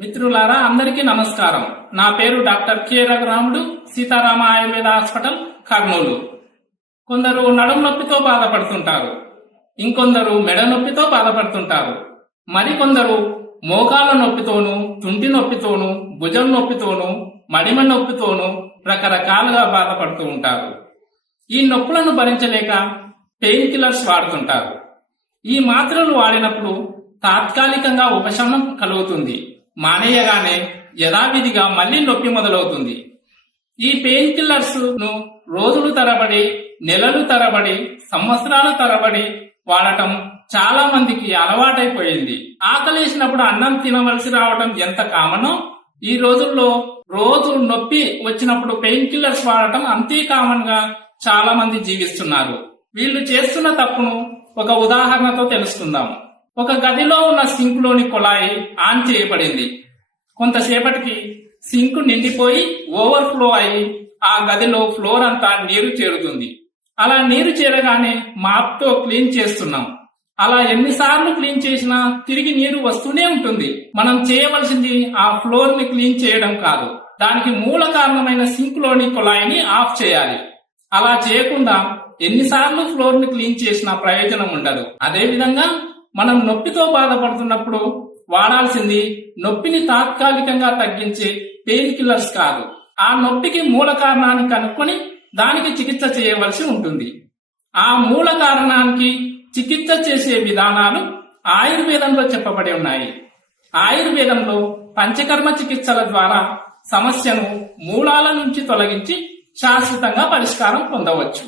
మిత్రులారా, అందరికీ నమస్కారం. నా పేరు doctor K Raghuramudu, Seetharama Ayurveda hospital, Kurnool. కొందరు నడుము నొప్పితో బాధపడుతుంటారు, ఇంకొందరు మెడ నొప్పితో బాధపడుతుంటారు, మరికొందరు మోకాళ్ళ నొప్పితోనూ, తుంటి నొప్పితోనూ, భుజం నొప్పితోనూ, మడిమ నొప్పితోనూ రకరకాలుగా బాధపడుతూ ఉంటారు. ఈ నొప్పులను భరించలేక పెయిన్ కిల్లర్స్ వాడుతుంటారు. ఈ మాత్రలు వాడినప్పుడు తాత్కాలికంగా ఉపశమనం కలుగుతుంది, మానేయగానే యథావిధిగా మళ్లీ నొప్పి మొదలవుతుంది. ఈ పెయిన్ కిల్లర్స్ ను రోజులు తరబడి, నెలలు తరబడి, సంవత్సరాల తరబడి వాడటం చాలా మందికి అలవాటైపోయింది. ఆకలేసినప్పుడు అన్నం తినవలసి రావడం ఎంత కామనో, ఈ రోజుల్లో రోజు నొప్పి వచ్చినప్పుడు పెయిన్ కిల్లర్స్ వాడటం అంతే కామన్ గా చాలా మంది జీవిస్తున్నారు. వీళ్ళు చేస్తున్న తప్పును ఒక ఉదాహరణతో తెలుసుకుందాం. ఒక గదిలో ఉన్న సింక్ లోని కుళాయి ఆన్ చేయబడింది. కొంతసేపటికి సింక్ నిండిపోయి ఓవర్ఫ్లో అయి ఆ గదిలో ఫ్లోర్ అంతా నీరు చేరుతుంది. అలా నీరు చేరగానే మాప్ తో క్లీన్ చేస్తున్నాం. అలా ఎన్నిసార్లు క్లీన్ చేసినా తిరిగి నీరు వస్తూనే ఉంటుంది. మనం చేయవలసింది ఆ ఫ్లోర్ ని క్లీన్ చేయడం కాదు, దానికి మూల కారణమైన సింక్ లోని కుళాయిని ఆఫ్ చేయాలి. అలా చేయకుండా ఎన్నిసార్లు ఫ్లోర్ ని క్లీన్ చేసినా ప్రయోజనం ఉండదు. అదే విధంగా మనం నొప్పితో బాధపడుతున్నప్పుడు వాడాల్సింది నొప్పిని తాత్కాలికంగా తగ్గించే పెయిన్ కిల్లర్స్ కాదు, ఆ నొప్పికి మూల కారణాన్ని కనుక్కొని దానికి చికిత్స చేయవలసి ఉంటుంది. ఆ మూల కారణానికి చికిత్స చేసే విధానాలు ఆయుర్వేదంలో చెప్పబడి ఉన్నాయి. ఆయుర్వేదంలో పంచకర్మ చికిత్సల ద్వారా సమస్యను మూలాల నుంచి తొలగించి శాశ్వతంగా పరిష్కారం పొందవచ్చు.